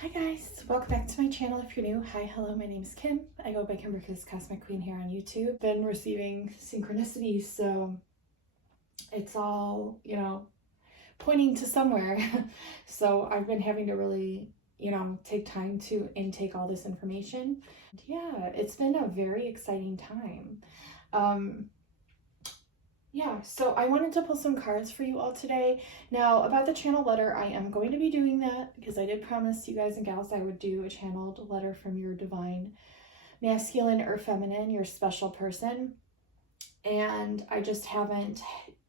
Hi guys, welcome back to my channel if you're new. Hi, hello, my name is Kim. I go by Kimberkiss Cosmic Queen here on YouTube. Been receiving synchronicities, so it's all, pointing to somewhere. So I've been having to really, take time to intake all this information. Yeah, it's been a very exciting time. So I wanted to pull some cards for you all today. Now, about the channel letter, I am going to be doing that because I did promise you guys and gals I would do a channeled letter from your divine masculine or feminine, your special person. And I just haven't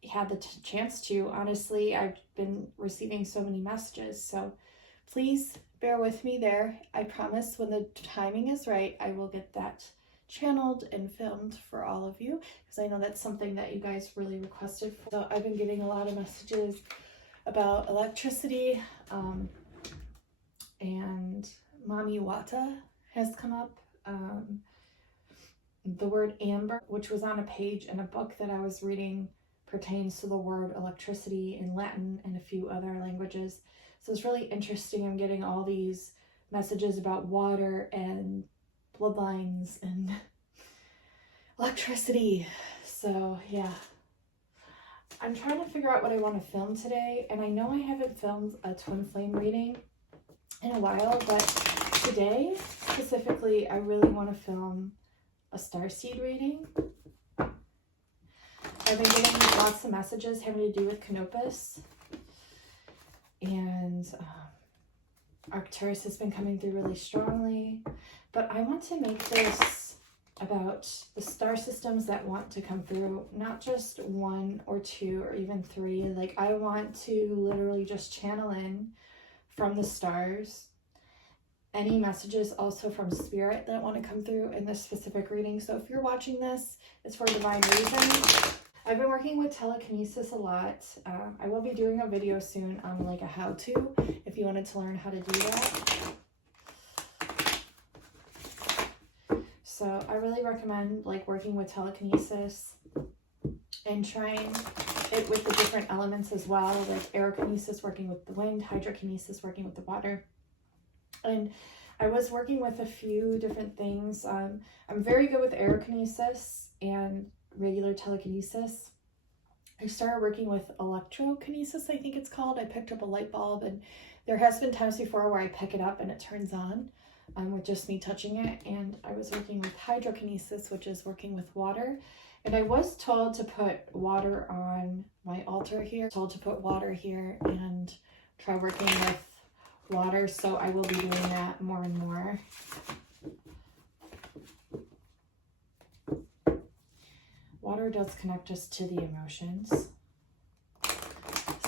had the chance to. Honestly, I've been receiving so many messages. So please bear with me there. I promise when the timing is right, I will get that channeled and filmed for all of you because I know that's something that you guys really requested for. So I've been getting a lot of messages about electricity, and Mami Wata has come up. The word amber, which was on a page in a book that I was reading, pertains to the word electricity in Latin and a few other languages. So it's really interesting. I'm getting all these messages about water and bloodlines and electricity. So yeah, I'm trying to figure out what I want to film today, and I know I haven't filmed a twin flame reading in a while, but today specifically I really want to film a starseed reading. I've been getting lots of messages having to do with Canopus, and Arcturus has been coming through really strongly, but I want to make this about the star systems that want to come through, not just one or two or even three. Like, I want to literally just channel in from the stars any messages also from spirit that want to come through in this specific reading. So if you're watching this, it's for a divine reason. I've been working with telekinesis a lot. I will be doing a video soon on like a how-to if you wanted to learn how to do that. So I really recommend like working with telekinesis and trying it with the different elements as well, like aerokinesis working with the wind, hydrokinesis working with the water. And I was working with a few different things. I'm very good with aerokinesis and regular telekinesis. I started working with electrokinesis, I think it's called. I picked up a light bulb, and there has been times before where I pick it up and it turns on with just me touching it. And I was working with hydrokinesis, which is working with water. And I was told to put water on my altar here, told to put water here and try working with water, so I will be doing that more and more. Water does connect us to the emotions.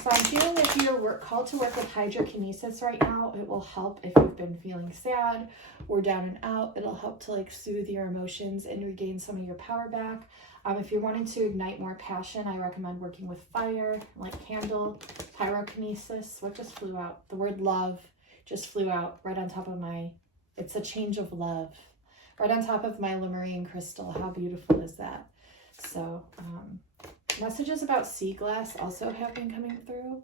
So I'm feeling if you're called to work with hydrokinesis right now, it will help if you've been feeling sad or down and out. It'll help to like soothe your emotions and regain some of your power back. If you're wanting to ignite more passion, I recommend working with fire, like candle, pyrokinesis. What just flew out? The word love just flew out right on top of it's a change of love, right on top of my Lemurian crystal. How beautiful is that? So messages about sea glass also have been coming through,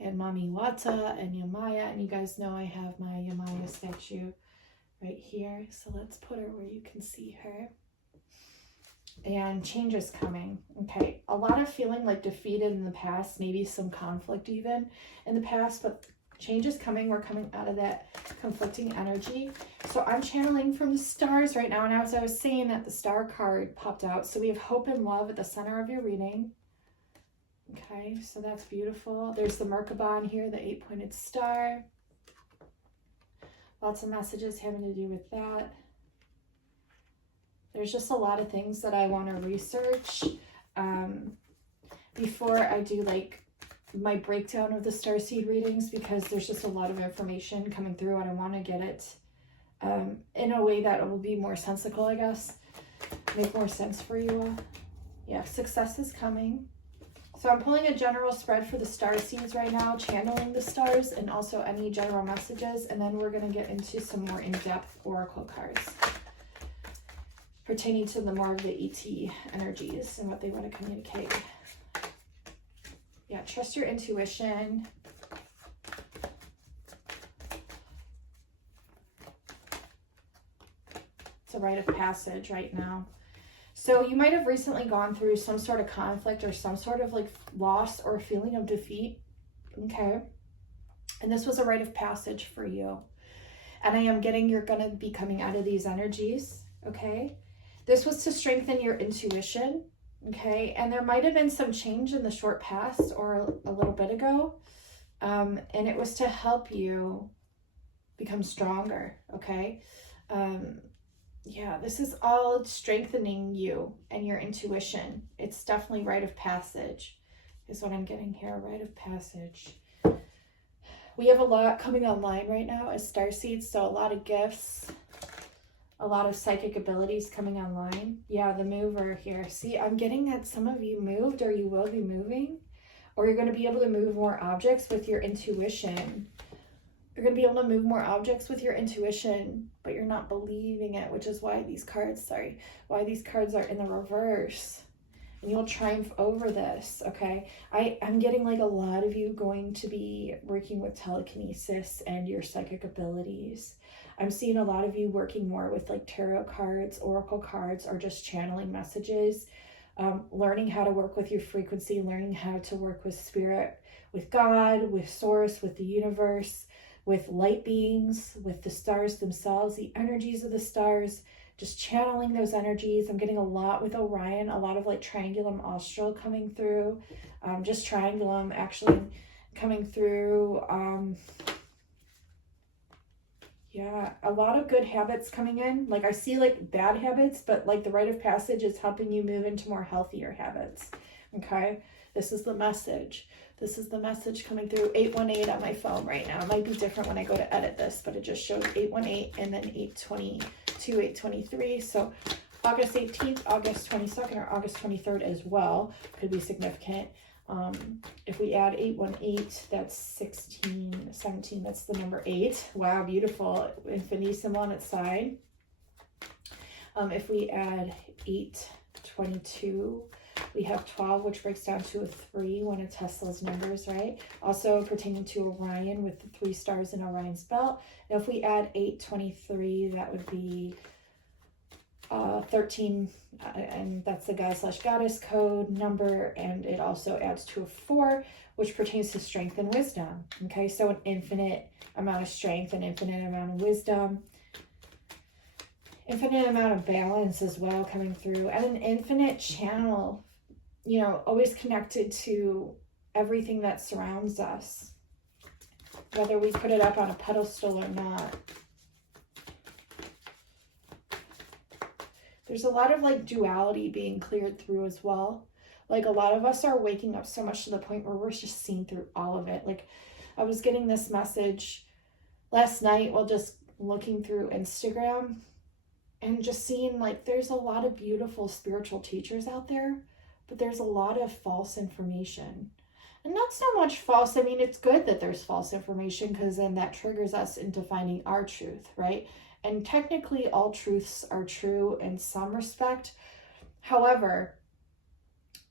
and Mami Wata and Yamaya, and you guys know I have my Yamaya statue right here, so let's put her where you can see her. And change is coming. Okay, a lot of feeling like defeated in the past, maybe some conflict even in the past, but change is coming. We're coming out of that conflicting energy. So I'm channeling from the stars right now. And as I was saying that, the star card popped out. So we have hope and love at the center of your reading. Okay, so that's beautiful. There's the Merkaba here, the 8-pointed star. Lots of messages having to do with that. There's just a lot of things that I want to research before I do like my breakdown of the starseed readings, because there's just a lot of information coming through and I want to get it in a way that will be more sensical, I guess, make more sense for you all. Yeah, success is coming. So I'm pulling a general spread for the starseeds right now, channeling the stars and also any general messages, and then we're going to get into some more in-depth oracle cards pertaining to the more of the ET energies and what they want to communicate. Yeah, trust your intuition. It's a rite of passage right now. So you might have recently gone through some sort of conflict or some sort of like loss or feeling of defeat. Okay. And this was a rite of passage for you. And I am getting you're going to be coming out of these energies. Okay. This was to strengthen your intuition. Okay. And there might have been some change in the short past or a little bit ago. And it was to help you become stronger. Okay. Yeah, this is all strengthening you and your intuition. It's definitely rite of passage is what I'm getting here, rite of passage. We have a lot coming online right now as Starseed, so a lot of gifts, a lot of psychic abilities coming online. Yeah, the mover here. See, I'm getting that some of you moved or you will be moving, or you're going to be able to move more objects with your intuition. You're going to be able to move more objects with your intuition, but you're not believing it, which is why these cards, why these cards are in the reverse. And you'll triumph over this, okay? I'm getting like a lot of you going to be working with telekinesis and your psychic abilities. I'm seeing a lot of you working more with like tarot cards, oracle cards, or just channeling messages, learning how to work with your frequency, learning how to work with spirit, with God, with source, with the universe, with light beings, with the stars themselves, the energies of the stars, just channeling those energies. I'm getting a lot with Orion, a lot of like triangulum austral coming through, just triangulum actually coming through. Yeah, a lot of good habits coming in. Like I see like bad habits, but like the rite of passage is helping you move into more healthier habits. Okay, this is the message. This is the message coming through. 818 on my phone right now. It might be different when I go to edit this, but it just shows 818 and then 822, 823. So August 18th, August 22nd, or August 23rd as well could be significant. If we add 818, that's 16, 17, that's the number 8. Wow, beautiful. Infinitesimal on its side. If we add 822, we have 12, which breaks down to a 3, one of Tesla's numbers, right? Also pertaining to Orion with the 3 stars in Orion's belt. Now, if we add 823, that would be 13, and that's the God/Goddess code number, and it also adds to a 4, which pertains to strength and wisdom. Okay, so an infinite amount of strength, an infinite amount of wisdom, infinite amount of balance as well coming through, and an infinite channel, you know, always connected to everything that surrounds us, whether we put it up on a pedestal or not. There's a lot of like duality being cleared through as well. Like a lot of us are waking up so much to the point where we're just seeing through all of it. Like I was getting this message last night while just looking through Instagram and just seeing like there's a lot of beautiful spiritual teachers out there, but there's a lot of false information. And not so much false. I mean, it's good that there's false information because then that triggers us into finding our truth, right? And technically all truths are true in some respect. However,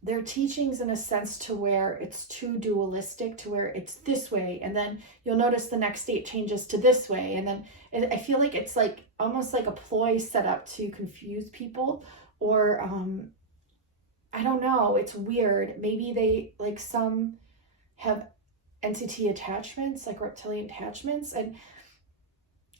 their teachings in a sense to where it's too dualistic, to where it's this way. And then you'll notice the next state changes to this way. And then I feel like it's like almost like a ploy set up to confuse people, or I don't know. It's weird. Maybe they, like some have entity attachments, like reptilian attachments, and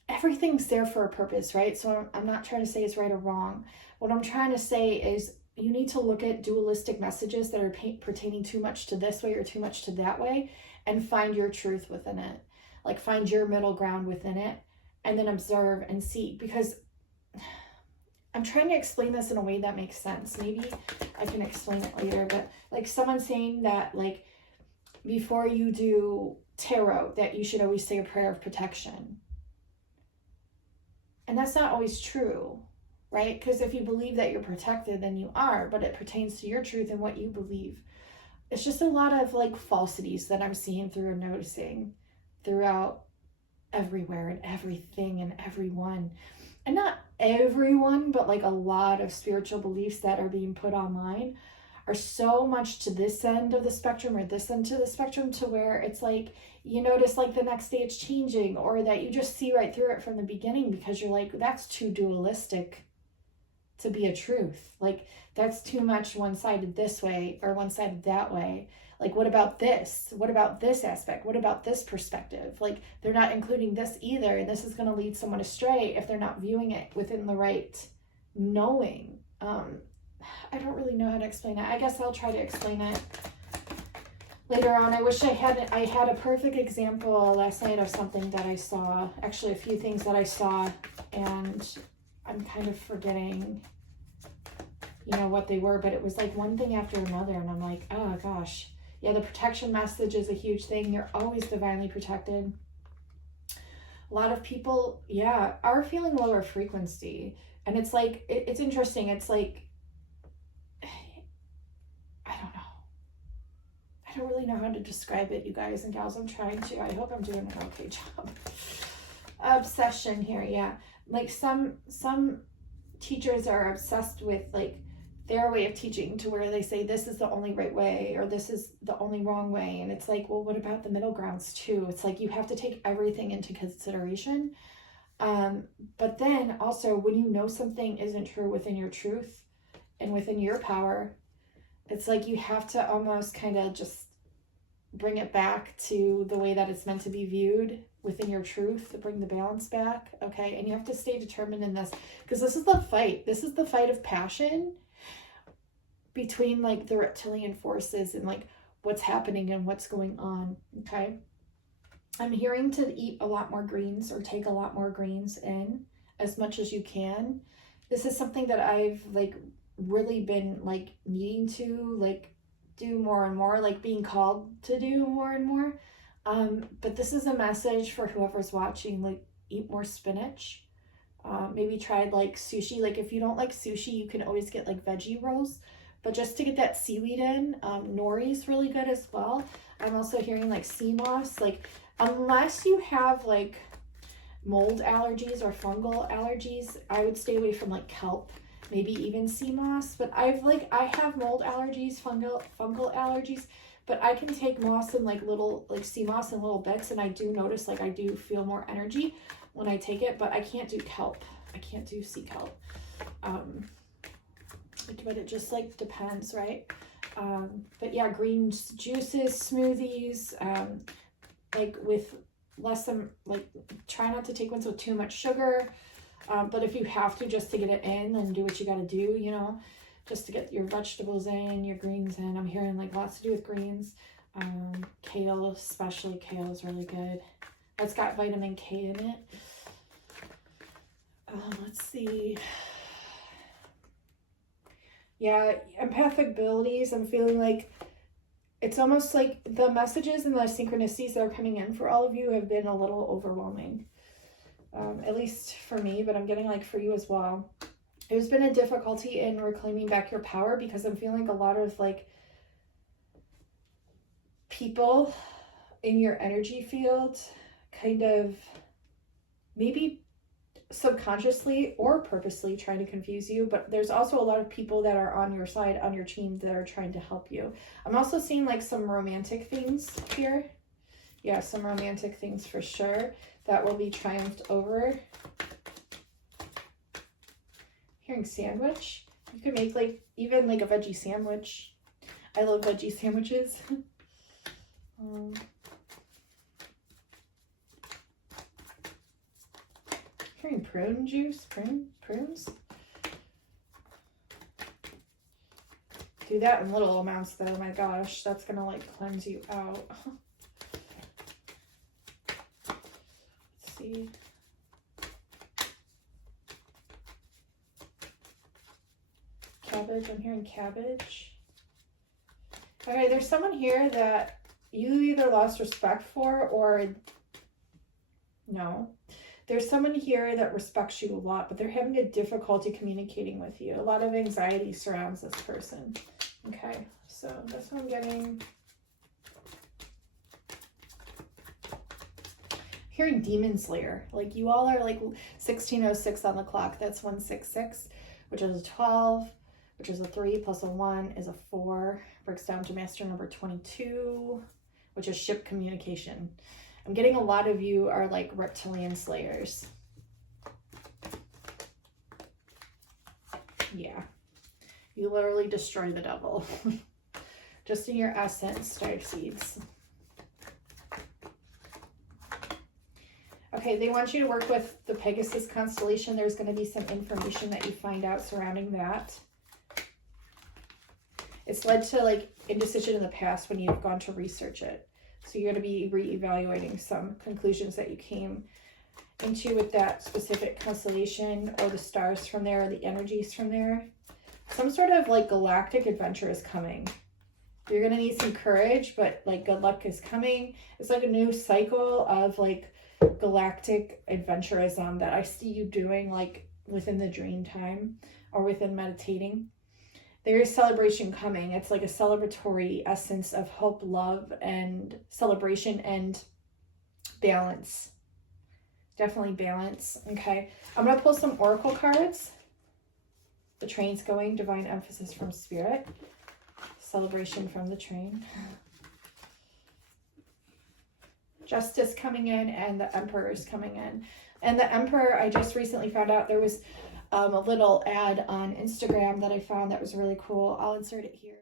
everything's there for a purpose, right? So I'm not trying to say it's right or wrong. What I'm trying to say is you need to look at dualistic messages that are pertaining too much to this way or too much to that way and find your truth within it. Like find your middle ground within it and then observe and see, because I'm trying to explain this in a way that makes sense. Maybe I can explain it later, but like someone saying that like before you do tarot that you should always say a prayer of protection. And that's not always true, right? Because if you believe that you're protected, then you are, but it pertains to your truth and what you believe. It's just a lot of like falsities that I'm seeing through and noticing throughout everywhere and everything and everyone. And not everyone, but like a lot of spiritual beliefs that are being put online are so much to this end of the spectrum or this end to the spectrum to where it's like you notice like the next day it's changing, or that you just see right through it from the beginning because you're like, that's too dualistic to be a truth. Like, that's too much one-sided this way or one-sided that way. Like, what about this? What about this aspect? What about this perspective? Like, they're not including this either. And this is going to lead someone astray if they're not viewing it within the right knowing. I don't really know how to explain it. I guess I'll try to explain it later on. I wish I had a perfect example last night of something that I saw. Actually, a few things that I saw, and I'm kind of forgetting, you know, what they were, but it was like one thing after another, and I'm like, oh gosh. Yeah, the protection message is a huge thing. You're always divinely protected. A lot of people, yeah, are feeling lower frequency. And it's like, it's interesting. It's like, I don't know. I don't really know how to describe it, you guys and gals. I'm trying to. I hope I'm doing an okay job. Obsession here, yeah. Like some teachers are obsessed with like their way of teaching, to where they say this is the only right way or this is the only wrong way. And it's like, well, what about the middle grounds too? It's like you have to take everything into consideration. But then also, when you know something isn't true within your truth and within your power, it's like you have to almost kind of just bring it back to the way that it's meant to be viewed within your truth, to bring the balance back, okay? And you have to stay determined in this, because this is the fight. This is the fight of passion between like the reptilian forces and like what's happening and what's going on, okay? I'm hearing to eat a lot more greens, or take a lot more greens in as much as you can. This is something that I've like really been like needing to like do more and more, like being called to do more and more. But this is a message for whoever's watching, like eat more spinach. Maybe try like sushi. Like if you don't like sushi, you can always get like veggie rolls, but just to get that seaweed in. Nori is really good as well. I'm also hearing like sea moss. Like unless you have like mold allergies or fungal allergies, I would stay away from like kelp, maybe even sea moss. But I have mold allergies, fungal allergies, but I can take moss and like little like sea moss in little bits, and I do notice like I do feel more energy when I take it. But I can't do kelp. I can't do sea kelp. But it just like depends, right? But yeah, green juices, smoothies, like with less than, like try not to take ones with too much sugar. But if you have to, just to get it in, then do what you got to do, you know, just to get your vegetables in, your greens in. I'm hearing like lots to do with greens. Kale, especially kale is really good. It's got vitamin K in it. Let's see. Yeah, empathic abilities. I'm feeling like it's almost like the messages and the synchronicities that are coming in for all of you have been a little overwhelming. At least for me, but I'm getting like for you as well. There's been a difficulty in reclaiming back your power, because I'm feeling a lot of like people in your energy field kind of maybe subconsciously or purposely trying to confuse you. But there's also a lot of people that are on your side, on your team, that are trying to help you. I'm also seeing like some romantic things here. Yeah, some romantic things for sure that will be triumphed over. Hearing sandwich. You could make like even like a veggie sandwich. I love veggie sandwiches. Hearing prune juice, prunes. Do that in little amounts though. My gosh, that's gonna like cleanse you out. Let's see. Cabbage. I'm hearing cabbage. Okay, there's someone here that you either lost respect for or no. There's someone here that respects you a lot, but they're having a difficulty communicating with you. A lot of anxiety surrounds this person. Okay, so that's what I'm getting. Hearing Demon Slayer. Like you all are like 1606 on the clock. That's 166, which is a 12, which is a 3 plus a 1 is a 4. Breaks down to master number 22, which is ship communication. I'm getting a lot of you are like reptilian slayers. Yeah. You literally destroy the devil. Just in your essence, Starseeds. Okay, they want you to work with the Pegasus constellation. There's going to be some information that you find out surrounding that. It's led to like indecision in the past when you've gone to research it. So you're going to be reevaluating some conclusions that you came into with that specific constellation, or the stars from there, or the energies from there. Some sort of like galactic adventure is coming. You're going to need some courage, but like good luck is coming. It's like a new cycle of like galactic adventurism that I see you doing like within the dream time or within meditating. There is celebration coming. It's like a celebratory essence of hope, love, and celebration and balance. Definitely balance. Okay, I'm going to pull some oracle cards. The train's going. Divine emphasis from spirit. Celebration from the train. Justice coming in, and the Emperor is coming in. And the Emperor, I just recently found out there was a little ad on Instagram that I found that was really cool. I'll insert it here.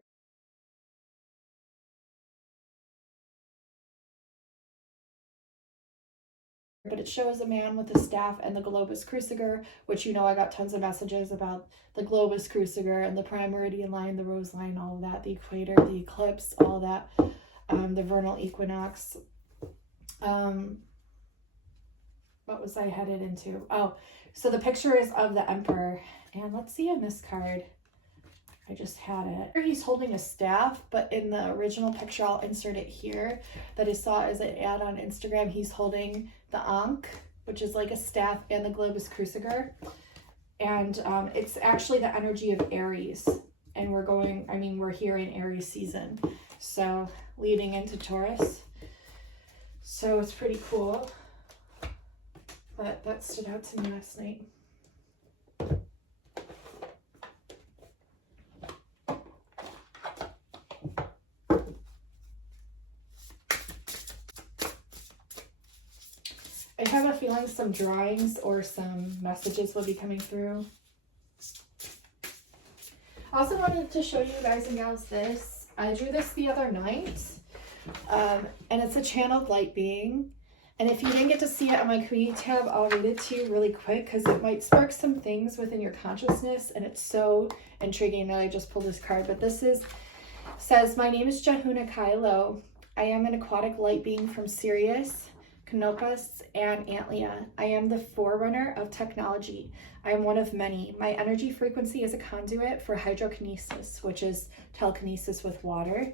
But it shows a man with a staff and the Globus Cruciger, which you know I got tons of messages about the Globus Cruciger and the Prime Meridian line, the Rose line, all of that, the equator, the eclipse, all that, the vernal equinox. What was I headed into? Oh, so the picture is of the Emperor, and let's see in this card. I just had it. He's holding a staff, but in the original picture, I'll insert it here, that I saw as an ad on Instagram, he's holding the Ankh, which is like a staff, and the Globus Cruciger. And it's actually the energy of Aries. And we're here in Aries season. So leading into Taurus. So it's pretty cool. But that stood out to me last night. I have a feeling some drawings or some messages will be coming through. I also wanted to show you guys and gals this. I drew this the other night, and it's a channeled light being. And if you didn't get to see it on my community tab, I'll read it to you really quick because it might spark some things within your consciousness, and it's so intriguing that I just pulled this card. But this says, my name is Jahuna Kylo. I am an aquatic light being from Sirius, Canopus, and Antlia. I am the forerunner of technology. I am one of many. My energy frequency is a conduit for hydrokinesis, which is telekinesis with water.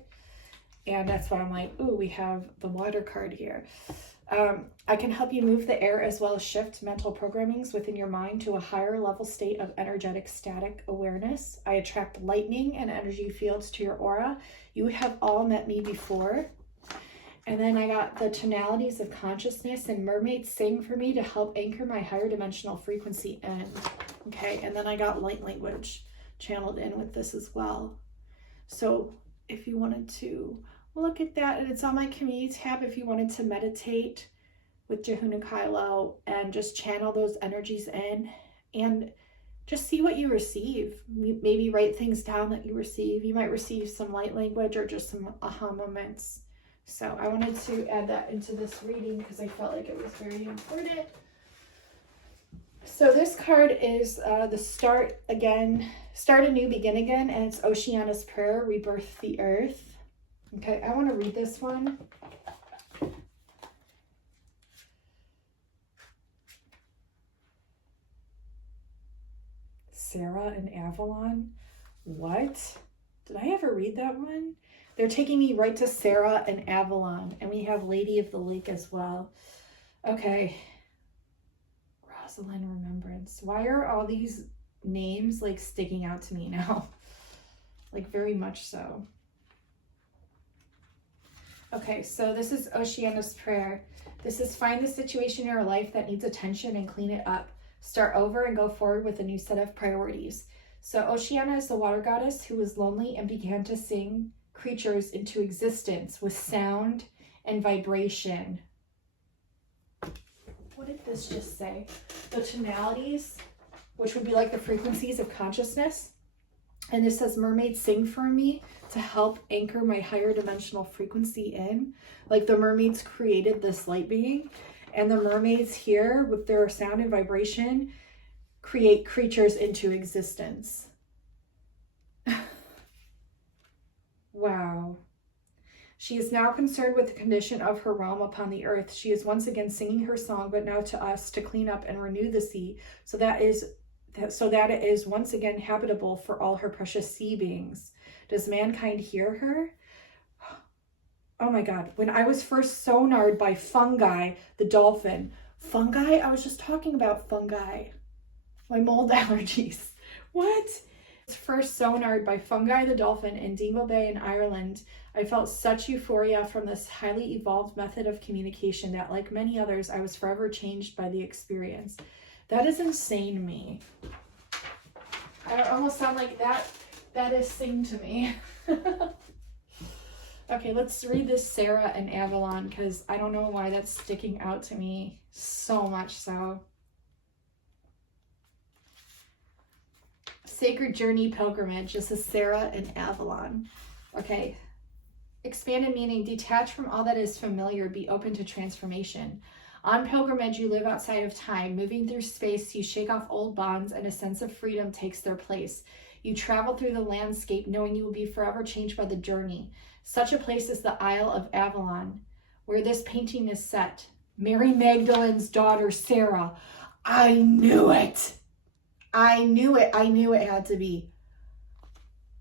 And that's why I'm like, ooh, we have the water card here. I can help you move the air as well as shift mental programmings within your mind to a higher level state of energetic static awareness. I attract lightning and energy fields to your aura. You have all met me before. And then I got the tonalities of consciousness, and mermaids sing for me to help anchor my higher dimensional frequency in. Okay, and then I got light language channeled in with this as well. So if you wanted to look at that, and it's on my community tab if you wanted to meditate with Jahuna Kylo and just channel those energies in and just see what you receive. Maybe write things down that you receive. You might receive some light language or just some aha moments. So I wanted to add that into this reading because I felt like it was very important. So this card is the start a new, begin again, and it's Oceana's prayer, rebirth the earth. Okay, I want to read this one. Sarah and Avalon. What? Did I ever read that one? They're taking me right to Sarah and Avalon, and we have Lady of the Lake as well. Okay. Rosalind Remembrance. Why are all these names like sticking out to me now? Like very much so. Okay, so this is Oceana's prayer. This is find the situation in your life that needs attention and clean it up. Start over and go forward with a new set of priorities. So Oceana is the water goddess who was lonely and began to sing creatures into existence with sound and vibration. What did this just say? The tonalities which would be like the frequencies of consciousness. And this says, mermaids sing for me to help anchor my higher dimensional frequency in. Like the mermaids created this light being, and the mermaids here with their sound and vibration create creatures into existence. Wow. She is now concerned with the condition of her realm upon the earth. She is once again singing her song, but now to us, to clean up and renew the sea, so that it is once again habitable for all her precious sea beings. Does mankind hear her? Oh my God. When I was first sonarred by fungi, the dolphin. Fungi? I was just talking about fungi. My mold allergies. What? First sonarred by fungi the dolphin in Dingle Bay in Ireland, I felt such euphoria from this highly evolved method of communication that, like many others, I was forever changed by the experience. That is insane to me. I almost sound like that is sing to me. Okay, let's read this Sarah and Avalon, because I don't know why that's sticking out to me so much so. Sacred Journey Pilgrimage. This is Sarah and Avalon. Okay. Expanded meaning. Detach from all that is familiar. Be open to transformation. On pilgrimage, you live outside of time. Moving through space, you shake off old bonds and a sense of freedom takes their place. You travel through the landscape knowing you will be forever changed by the journey. Such a place is the Isle of Avalon, where this painting is set. Mary Magdalene's daughter, Sarah. I knew it. I knew it. I knew it had to be.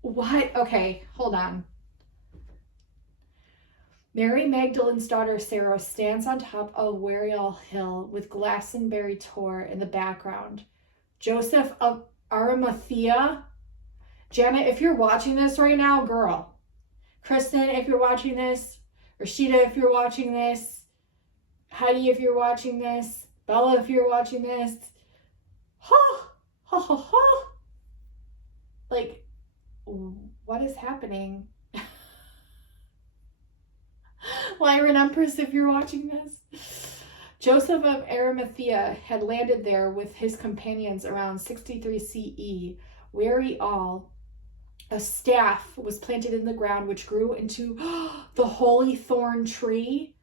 What? Okay, hold on. Mary Magdalene's daughter, Sarah, stands on top of Wariel Hill with Glastonbury Tor in the background. Joseph of Arimathea. Janet, if you're watching this right now, girl. Kristen, if you're watching this. Rashida, if you're watching this. Heidi, if you're watching this. Bella, if you're watching this. Ha! Ha ha ha! Like, what is happening? Lyran Empress, if you're watching this. Joseph of Arimathea had landed there with his companions around 63 CE. Weary all, a staff was planted in the ground which grew into the holy thorn tree.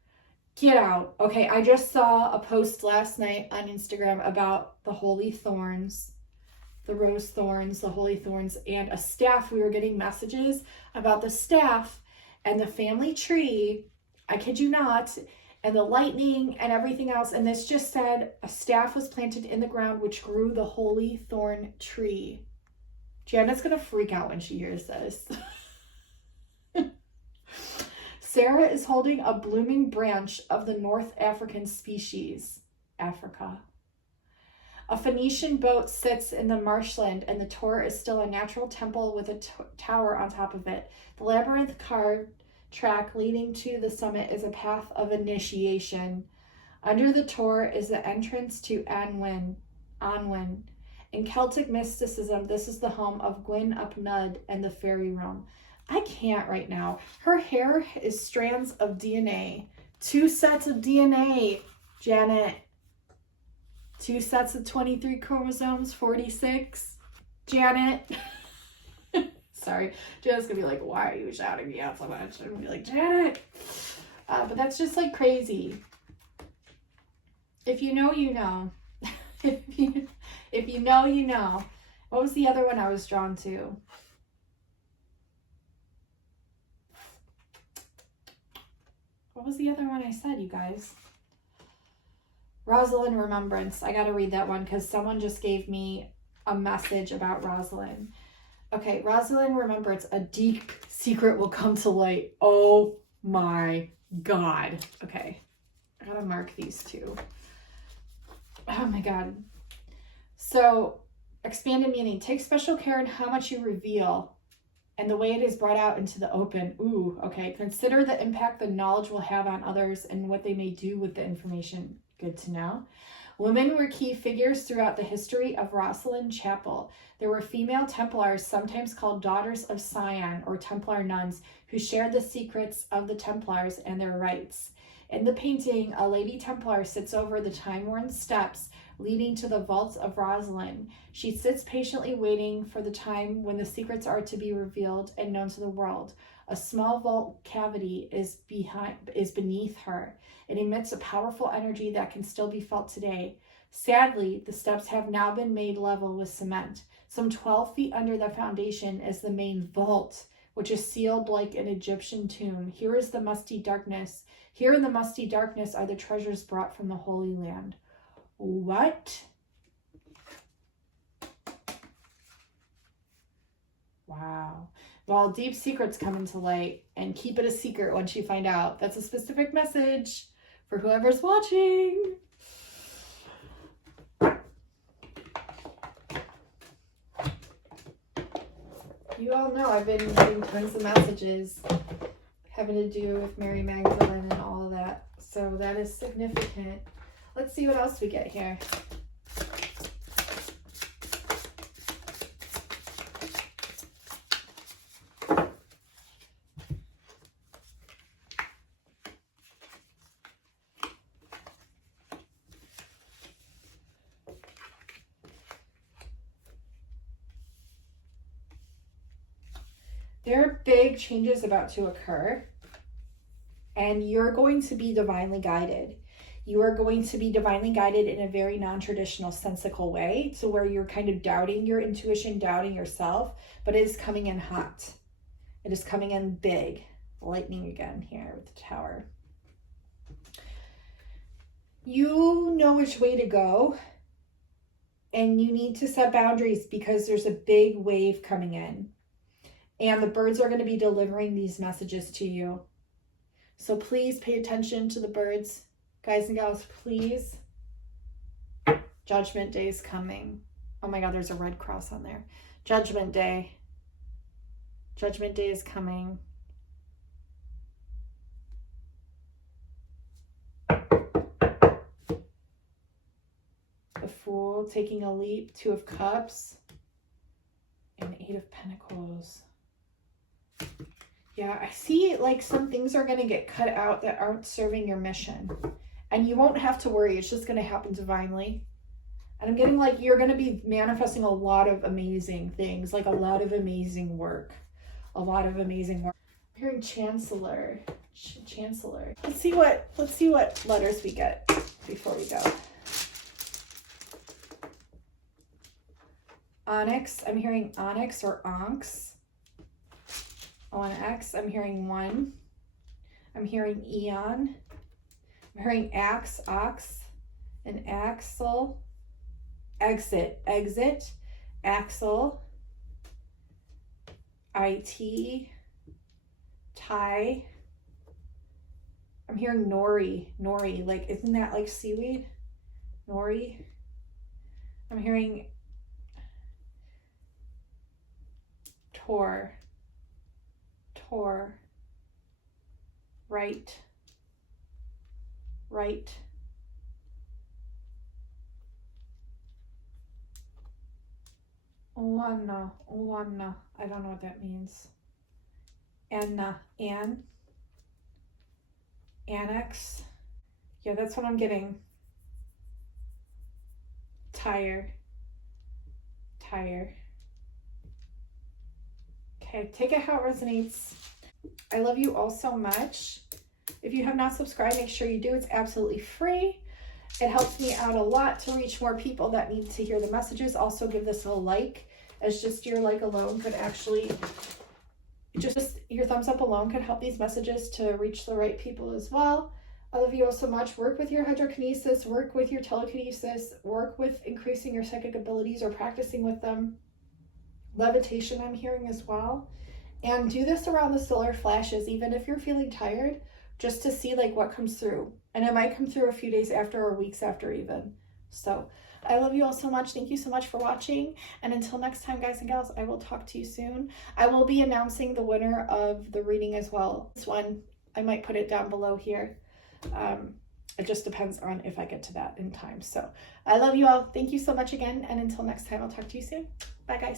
Get out. Okay, I just saw a post last night on Instagram about the holy thorns, the rose thorns, the holy thorns, and a staff. We were getting messages about the staff and the family tree. I kid you not. And the lightning and everything else. And this just said a staff was planted in the ground which grew the holy thorn tree. Janet's going to freak out when she hears this. Sarah is holding a blooming branch of the North African species, Africa. A Phoenician boat sits in the marshland and the Tor is still a natural temple with a tower on top of it. The labyrinth carved track leading to the summit is a path of initiation. Under the Tor is the entrance to Anwen. In Celtic mysticism, this is the home of Gwyn ap Nudd and the fairy realm. I can't right now. Her hair is strands of DNA. 2 sets of DNA, Janet. 2 sets of 23 chromosomes, 46. Janet. Sorry, Janet's gonna be like, why are you shouting me out so much? I'm gonna be like, Janet. But that's just like crazy. If you know, you know. If you know, you know. What was the other one I was drawn to? What was the other one I said, you guys? Rosalind Remembrance. I gotta read that one because someone just gave me a message about Rosalind. Okay, Rosalind Remembrance. A deep secret will come to light. Oh my God. Okay, I gotta mark these two. Oh my God. So, expanded meaning. Take special care in how much you reveal and the way it is brought out into the open. Ooh, okay. Consider the impact the knowledge will have on others and what they may do with the information. Good to know. Women were key figures throughout the history of Rosslyn Chapel. There were female Templars, sometimes called Daughters of Sion or Templar nuns, who shared the secrets of the Templars and their rites. In the painting, a Lady Templar sits over the time-worn steps, leading to the vaults of Rosalind. She sits patiently waiting for the time when the secrets are to be revealed and known to the world. A small vault cavity is beneath her. It emits a powerful energy that can still be felt today. Sadly, the steps have now been made level with cement. Some 12 feet under the foundation is the main vault, which is sealed like an Egyptian tomb. Here is the musty darkness. Here in the musty darkness are the treasures brought from the Holy Land. What? Wow. Well, deep secrets come into light, and keep it a secret once you find out. That's a specific message for whoever's watching. You all know I've been getting tons of messages having to do with Mary Magdalene and all of that. So that is significant. Let's see what else we get here. There are big changes about to occur, and you're going to be divinely guided. You are going to be divinely guided in a very non-traditional, sensical way, to where you're kind of doubting your intuition, doubting yourself, but it is coming in hot. It is coming in big. Lightning again here with the Tower. You know which way to go, and you need to set boundaries because there's a big wave coming in. And the birds are going to be delivering these messages to you. So please pay attention to the birds. Guys and gals, please. Judgment Day is coming. Oh my God, there's a red cross on there. Judgment Day. Judgment Day is coming. The Fool taking a leap. 2 of Cups. And 8 of Pentacles. Yeah, I see like some things are going to get cut out that aren't serving your mission. And you won't have to worry. It's just going to happen divinely. And I'm getting like you're going to be manifesting a lot of amazing things, like a lot of amazing work. A lot of amazing work. I'm hearing Chancellor. Chancellor. Let's see what letters we get before we go. Onyx. I'm hearing Onyx or Onx. Onyx. I'm hearing 1. I'm hearing Eon. I'm hearing Axe, Ox, and Axle. Exit, Exit, Axle, IT, Tie. I'm hearing Nori, Nori. Like, isn't that like seaweed? Nori. I'm hearing Tor. Tor. Right. Right. Oana. Oana. I don't know what that means. Anna. Ann. Annex. Yeah, that's what I'm getting. Tire. Tire. Okay, take it how it resonates. I love you all so much. If you have not subscribed, make sure you do. It's absolutely free. It helps me out a lot to reach more people that need to hear the messages. Also give this a like, as just your like alone could actually, just your thumbs up alone could help these messages to reach the right people as well. I love you all so much. Work with your hydrokinesis, work with your telekinesis, work with increasing your psychic abilities or practicing with them. Levitation I'm hearing as well. And do this around the solar flashes, even if you're feeling tired, just to see like what comes through. And it might come through a few days after or weeks after even. So I love you all so much. Thank you so much for watching. And until next time, guys and gals, I will talk to you soon. I will be announcing the winner of the reading as well. This one, I might put it down below here. It just depends on if I get to that in time. So I love you all. Thank you so much again. And until next time, I'll talk to you soon. Bye, guys.